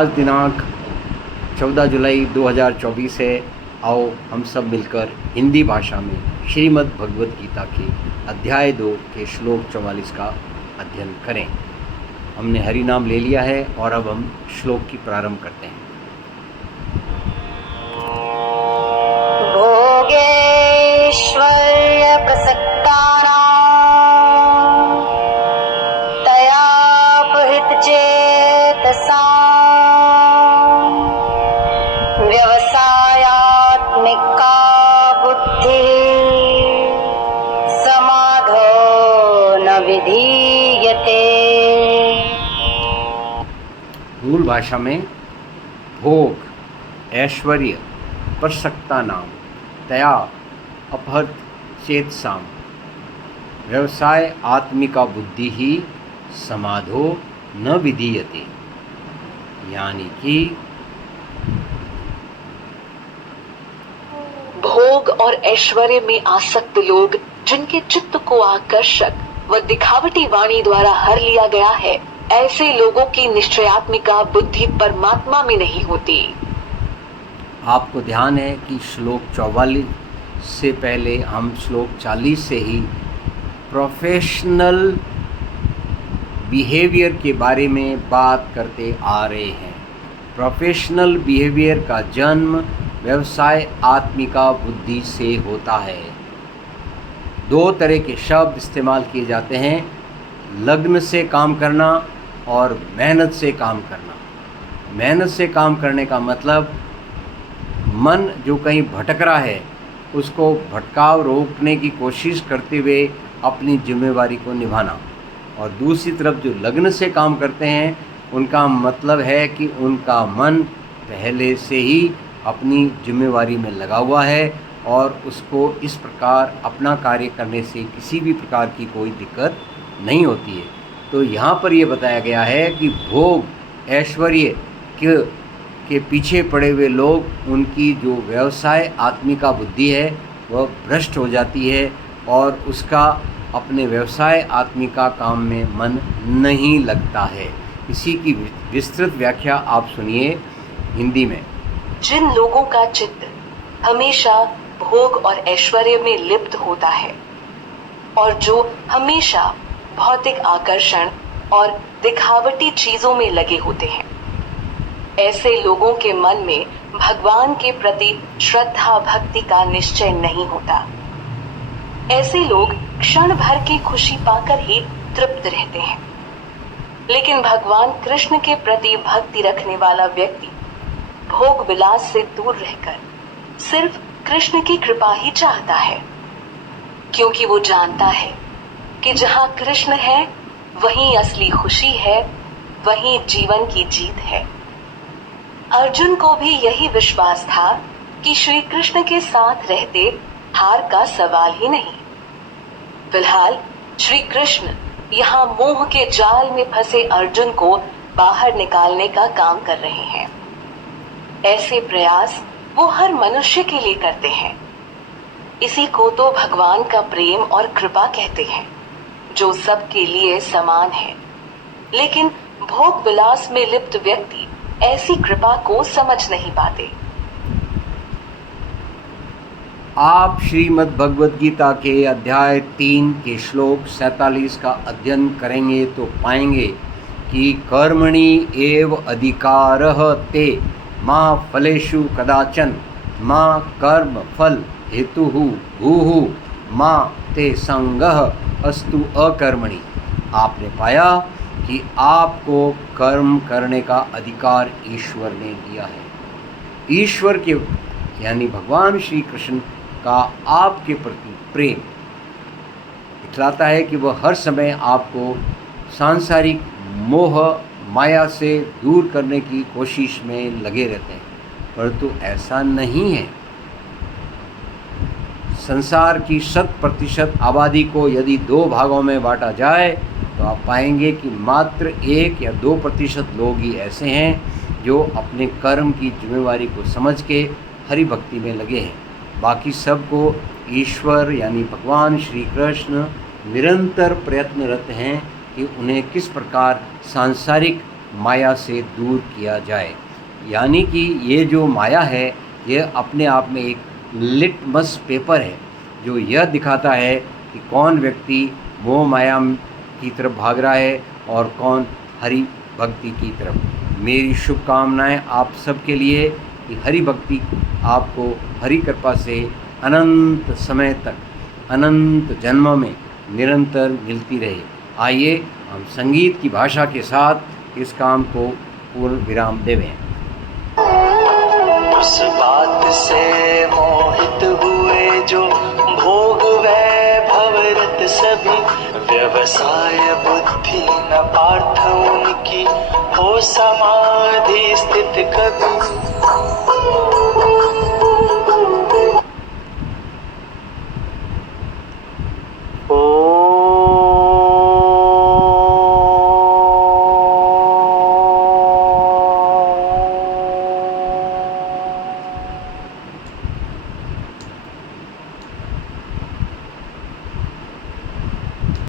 आज दिनांक 14 जुलाई 2024 है। आओ हम सब मिलकर हिंदी भाषा में श्रीमद् भगवद गीता के अध्याय 2 के श्लोक 44 का अध्ययन करें। हमने हरि नाम ले लिया है और अब हम श्लोक की प्रारंभ करते हैं। भोगेश्वर्य प्रसक्तानां तयापहृत चेतसां व्यवसायात्मिका बुद्धिः समाधो न विधीयते। मूल भाषा में भोग, ऐश्वर्य, प्रसक्ता नाम, तया अपहृत चेतसाम, व्यवसाय आत्मिका बुद्धि ही समाधो न विधीयते। यानी कि भोग और ऐश्वर्य में आसक्त लोग, जिनके चित्त को आकर्षक व दिखावटी वाणी द्वारा हर लिया गया है, ऐसे लोगों की निश्चयात्मिका बुद्धि परमात्मा में नहीं होती। आपको ध्यान है कि श्लोक 44 से पहले हम श्लोक 40 से ही प्रोफेशनल बिहेवियर के बारे में बात करते आ रहे हैं। प्रोफेशनल बिहेवियर का जन्म व्यवसाय आत्मिका बुद्धि से होता है। दो तरह के शब्द इस्तेमाल किए जाते हैं, लग्न से काम करना और मेहनत से काम करना। मेहनत से काम करने का मतलब मन जो कहीं भटक रहा है उसको भटकाव रोकने की कोशिश करते हुए अपनी जिम्मेवारी को निभाना, और दूसरी तरफ जो लग्न से काम करते हैं उनका मतलब है कि उनका मन पहले से ही अपनी जिम्मेवारी में लगा हुआ है और उसको इस प्रकार अपना कार्य करने से किसी भी प्रकार की कोई दिक्कत नहीं होती है। तो यहाँ पर ये बताया गया है कि भोग, ऐश्वर्य के पीछे पड़े हुए लोग, उनकी जो व्यवसाय आत्मिका बुद्धि है वह भ्रष्ट हो जाती है और उसका अपने व्यवसाय आत्मिका काम में मन नहीं लगता है। इसी की विस्तृत व्याख्या आप सुनिए हिंदी में। जिन लोगों का चित्त हमेशा भोग और ऐश्वर्य में लिप्त होता है और जो हमेशा भौतिक आकर्षण और दिखावटी चीजों में लगे होते हैं, ऐसे लोगों के मन में भगवान के प्रति श्रद्धा भक्ति का निश्चय नहीं होता। ऐसे लोग क्षण भर की खुशी पाकर ही तृप्त रहते हैं, लेकिन भगवान कृष्ण के प्रति भक्ति रखने वाला व्यक्ति भोग विलास से दूर रहकर सिर्फ कृष्ण की कृपा ही चाहता है, क्योंकि वो जानता है कि जहाँ कृष्ण है वहीं असली खुशी है, वहीं जीवन की जीत है। अर्जुन को भी यही विश्वास था कि श्री कृष्ण के साथ रहते हार का सवाल ही नहीं। फिलहाल श्री कृष्ण यहाँ मोह के जाल में फंसे अर्जुन को बाहर निकालने का काम कर रहे हैं। ऐसे प्रयास वो हर मनुष्य के लिए करते हैं। इसी को तो भगवान का प्रेम और कृपा कहते हैं, जो सबके लिए समान है। लेकिन भोग विलास में लिप्त व्यक्ति ऐसी कृपा को समझ नहीं पाते। आप श्रीमद् भगवद गीता के अध्याय 3 के श्लोक 47 का अध्ययन करेंगे तो पाएंगे कि कर्मणि एव अधिकारः ते मा फलेषु कदाचन मा कर्म फल हेतुः भूः मा ते संगः अस्तु अकर्मणि। आपने पाया कि आपको कर्म करने का अधिकार ईश्वर ने दिया है। ईश्वर के यानी भगवान श्री कृष्ण का आपके प्रति प्रेम दिखलाता है कि वह हर समय आपको सांसारिक मोह माया से दूर करने की कोशिश में लगे रहते हैं, परंतु ऐसा नहीं है। संसार की 100% आबादी को यदि 2 भागों में बांटा जाए तो आप पाएंगे कि मात्र 1 या 2% लोग ही ऐसे हैं जो अपने कर्म की जिम्मेवारी को समझ के हरि भक्ति में लगे हैं। बाकी सबको ईश्वर यानी भगवान श्री कृष्ण निरंतर प्रयत्नरत हैं कि उन्हें किस प्रकार सांसारिक माया से दूर किया जाए। यानी कि ये जो माया है ये अपने आप में एक लिटमस पेपर है जो यह दिखाता है कि कौन व्यक्ति मोह माया की तरफ भाग रहा है और कौन हरि भक्ति की तरफ। मेरी शुभकामनाएं आप सबके लिए कि हरि भक्ति आपको हरि कृपा से अनंत समय तक, अनंत जन्मों में निरंतर मिलती रहे। आइए हम संगीत की भाषा के साथ इस काम को पूर्ण विराम देवें। उस बात से मोहित हुए जो भोग वैभव रत सभी, व्यवसाय बुद्धि न पार्थ उनकी हो समाधि स्थित कभी।